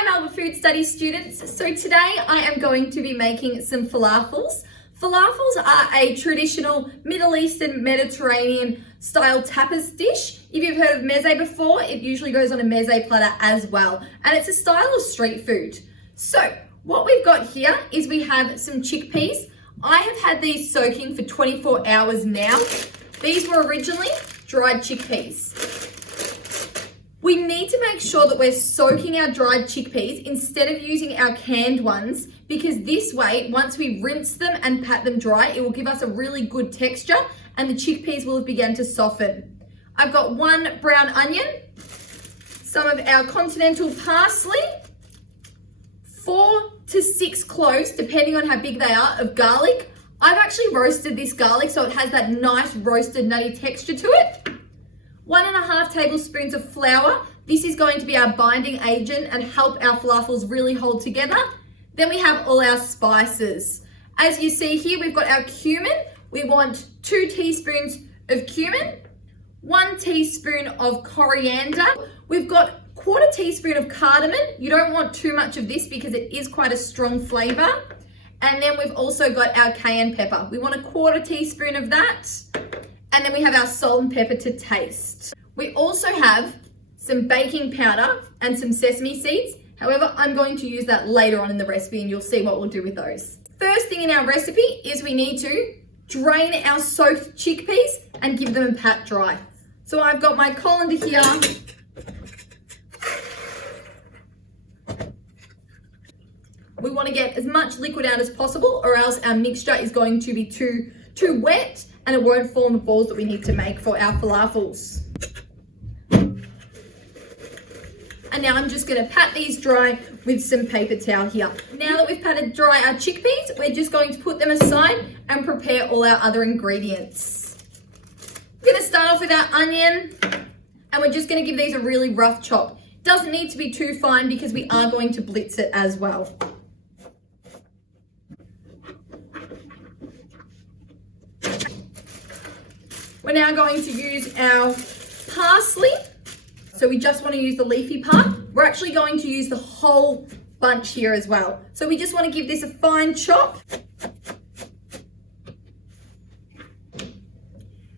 Hi Melbourne Food Studies students. So today I am going to be making some falafels. Falafels are a traditional Middle Eastern Mediterranean style tapas dish. If you've heard of meze before, it usually goes on a meze platter as well. And it's a style of street food. So what we've got here is we have some chickpeas. I have had these soaking for 24 hours now. These were originally dried chickpeas. We need to make sure that we're soaking our dried chickpeas instead of using our canned ones, because this way, once we rinse them and pat them dry, it will give us a really good texture and the chickpeas will have begun to soften. I've got 1 brown onion, some of our continental parsley, 4 to 6 cloves, depending on how big they are, of garlic. I've actually roasted this garlic so it has that nice roasted nutty texture to it. 1.5 tablespoons of flour. This is going to be our binding agent and help our falafels really hold together. Then we have all our spices. As you see here, we've got our cumin. We want 2 teaspoons of cumin, 1 teaspoon of coriander. We've got 1/4 teaspoon of cardamom. You don't want too much of this because it is quite a strong flavor. And then we've also got our cayenne pepper. We want 1/4 teaspoon of that. And then we have our salt and pepper to taste. We also have some baking powder and some sesame seeds. However, I'm going to use that later on in the recipe and you'll see what we'll do with those. First thing in our recipe is we need to drain our soaked chickpeas and give them a pat dry. So I've got my colander here. We want to get as much liquid out as possible or else our mixture is going to be too wet and it won't form the balls that we need to make for our falafels. And now I'm just going to pat these dry with some paper towel here. Now that we've patted dry our chickpeas, we're just going to put them aside and prepare all our other ingredients. We're going to start off with our onion and we're just going to give these a really rough chop. Doesn't need to be too fine because we are going to blitz it as well. We're now going to use our parsley. So we just want to use the leafy part. We're actually going to use the whole bunch here as well. So we just want to give this a fine chop.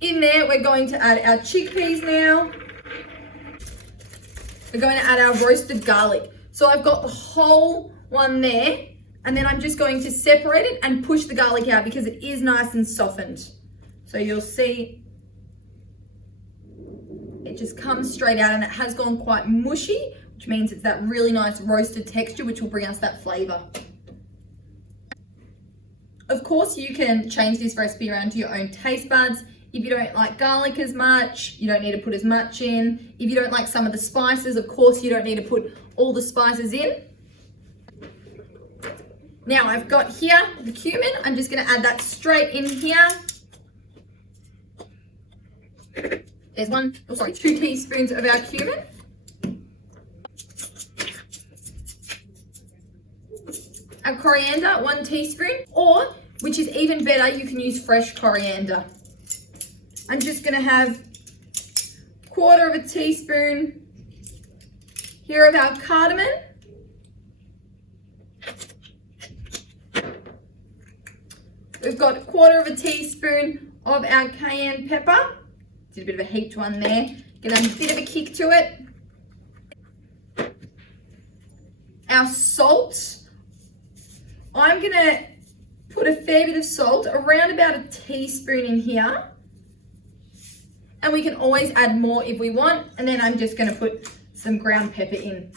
In there, we're going to add our chickpeas now. We're going to add our roasted garlic. So I've got the whole one there, and then I'm just going to separate it and push the garlic out because it is nice and softened. So you'll see it just comes straight out and it has gone quite mushy, which means it's that really nice roasted texture, which will bring us that flavor. Of course, you can change this recipe around to your own taste buds. If you don't like garlic as much, you don't need to put as much in. If you don't like some of the spices, of course, you don't need to put all the spices in. Now I've got here the cumin. I'm just going to add that straight in here. There's 2 teaspoons of our cumin. Our coriander, 1 teaspoon, or, which is even better, you can use fresh coriander. I'm just going to have 1/4 teaspoon here of our cardamom. We've got 1/4 teaspoon of our cayenne pepper. Did a bit of a heaped one there. Get a bit of a kick to it. Our salt. I'm going to put a fair bit of salt, around about 1 teaspoon in here. And we can always add more if we want. And then I'm just going to put some ground pepper in.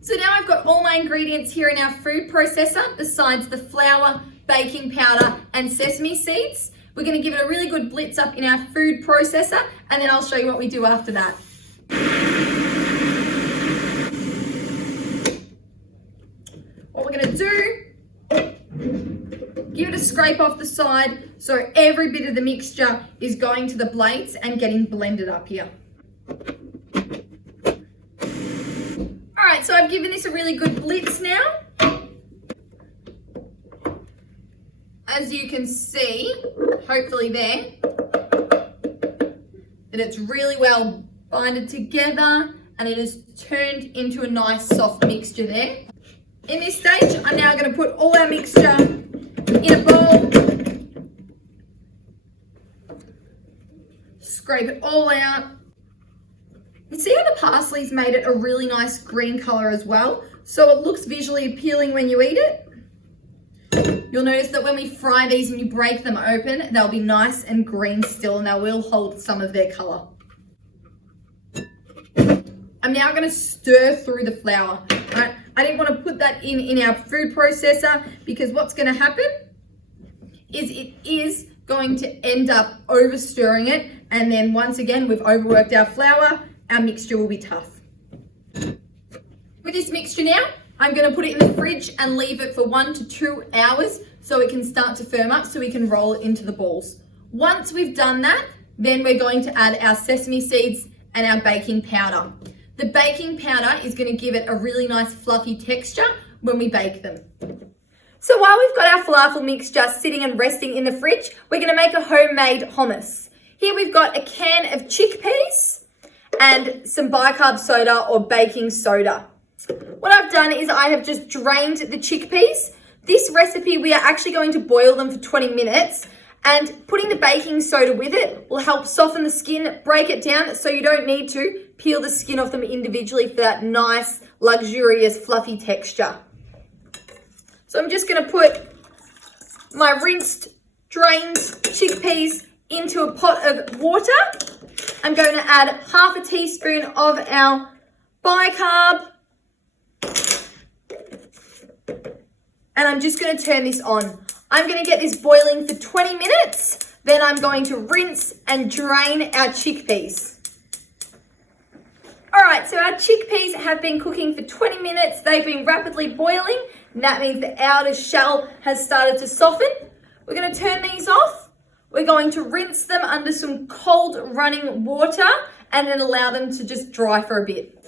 So now I've got all my ingredients here in our food processor, besides the flour, baking powder, and sesame seeds. We're going to give it a really good blitz up in our food processor, and then I'll show you what we do after that. What we're going to do, give it a scrape off the side so every bit of the mixture is going to the blades and getting blended up here. All right, so I've given this a really good blitz now. As you can see, hopefully there, that it's really well binded together and it has turned into a nice soft mixture there. In this stage, I'm now going to put all our mixture in a bowl. Scrape it all out. You see how the parsley's made it a really nice green color as well, so it looks visually appealing when you eat it. You'll notice that when we fry these and you break them open, they'll be nice and green still, and they will hold some of their color. I'm now going to stir through the flour. Right? I didn't want to put that in our food processor because what's going to happen is it is going to end up over stirring it, and then once again we've overworked our flour, our mixture will be tough. With this mixture now, I'm going to put it in the fridge and leave it for 1 to 2 hours so it can start to firm up so we can roll it into the balls. Once we've done that, then we're going to add our sesame seeds and our baking powder. The baking powder is going to give it a really nice fluffy texture when we bake them. So while we've got our falafel mixture sitting and resting in the fridge, we're going to make a homemade hummus. Here we've got a can of chickpeas and some bicarb soda or baking soda. What I've done is I have just drained the chickpeas. This recipe, we are actually going to boil them for 20 minutes, and putting the baking soda with it will help soften the skin, break it down so you don't need to peel the skin off them individually for that nice, luxurious, fluffy texture. So I'm just going to put my rinsed, drained chickpeas into a pot of water. I'm going to add half a teaspoon of our bicarb. And I'm just going to turn this on. I'm going to get this boiling for 20 minutes. Then I'm going to rinse and drain our chickpeas. All right, so our chickpeas have been cooking for 20 minutes. They've been rapidly boiling. And that means the outer shell has started to soften. We're going to turn these off. We're going to rinse them under some cold running water and then allow them to just dry for a bit.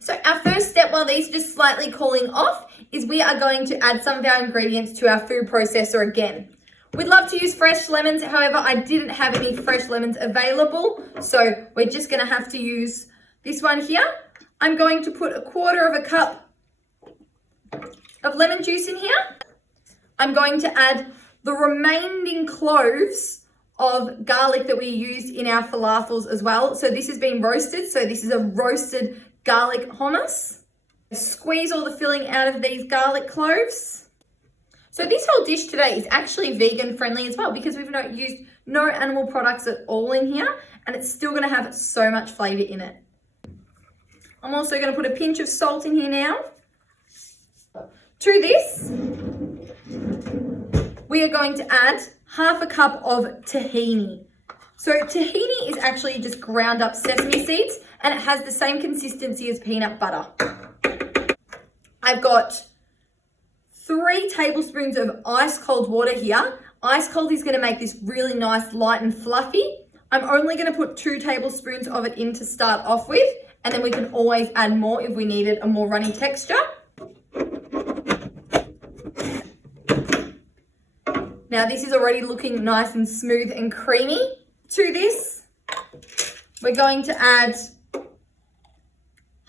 So our first step, while these are just slightly cooling off, is we are going to add some of our ingredients to our food processor again. We'd love to use fresh lemons. However, I didn't have any fresh lemons available, so we're just going to have to use this one here. I'm going to put 1/4 cup of lemon juice in here. I'm going to add the remaining cloves of garlic that we used in our falafels as well. So this has been roasted, so this is a roasted garlic hummus. Squeeze all the filling out of these garlic cloves. So this whole dish today is actually vegan friendly as well because we've not used no animal products at all in here, and it's still going to have so much flavor in it. I'm also going to put a pinch of salt in here now. To this, we are going to add half a cup of tahini. So tahini is actually just ground up sesame seeds, and it has the same consistency as peanut butter. I've got 3 tablespoons of ice cold water here. Ice cold is going to make this really nice, light and fluffy. I'm only going to put 2 tablespoons of it in to start off with, and then we can always add more if we needed a more runny texture. Now this is already looking nice and smooth and creamy. To this, we're going to add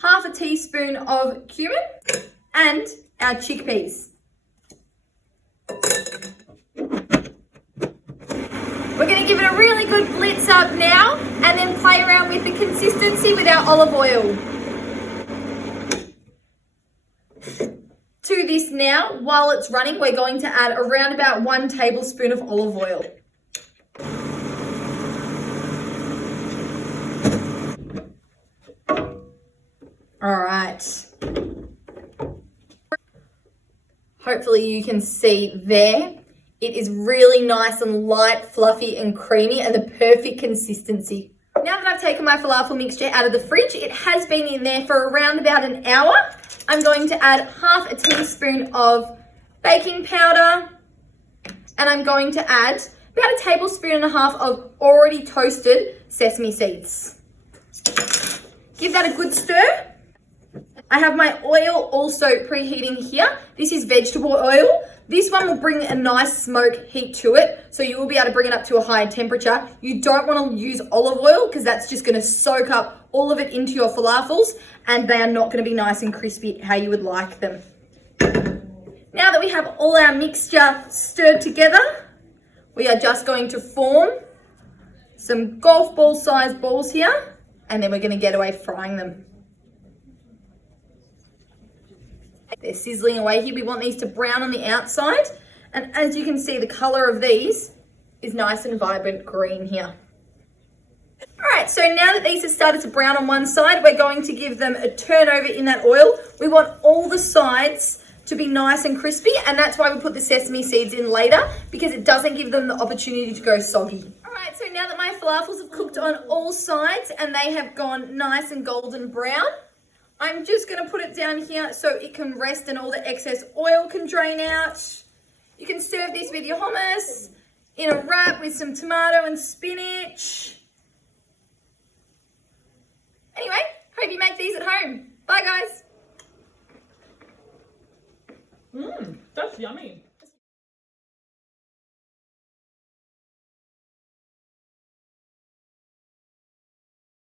half a teaspoon of cumin and our chickpeas. We're going to give it a really good blitz up now and then play around with the consistency with our olive oil. To this now, while it's running, we're going to add around about 1 tablespoon of olive oil. All right. Hopefully you can see there. It is really nice and light, fluffy and creamy and the perfect consistency. Now that I've taken my falafel mixture out of the fridge, it has been in there for around about an hour. I'm going to add half a teaspoon of baking powder, and I'm going to add about 1.5 tablespoons of already toasted sesame seeds. Give that a good stir. I have my oil also preheating here. This is vegetable oil. This one will bring a nice smoke heat to it, so you will be able to bring it up to a higher temperature. You don't want to use olive oil because that's just going to soak up all of it into your falafels and they are not going to be nice and crispy how you would like them. Now that we have all our mixture stirred together, we are just going to form some golf ball sized balls here, and then we're going to get away frying them. They're sizzling away here. We want these to brown on the outside, and as you can see, the color of these is nice and vibrant green here. All right, so now that these have started to brown on one side, we're going to give them a turnover in that oil. We want all the sides to be nice and crispy, and that's why we put the sesame seeds in later, because it doesn't give them the opportunity to go soggy. All right, so now that my falafels have cooked on all sides and they have gone nice and golden brown, I'm just gonna put it down here so it can rest and all the excess oil can drain out. You can serve this with your hummus, in a wrap with some tomato and spinach. Anyway, hope you make these at home. Bye, guys. That's yummy.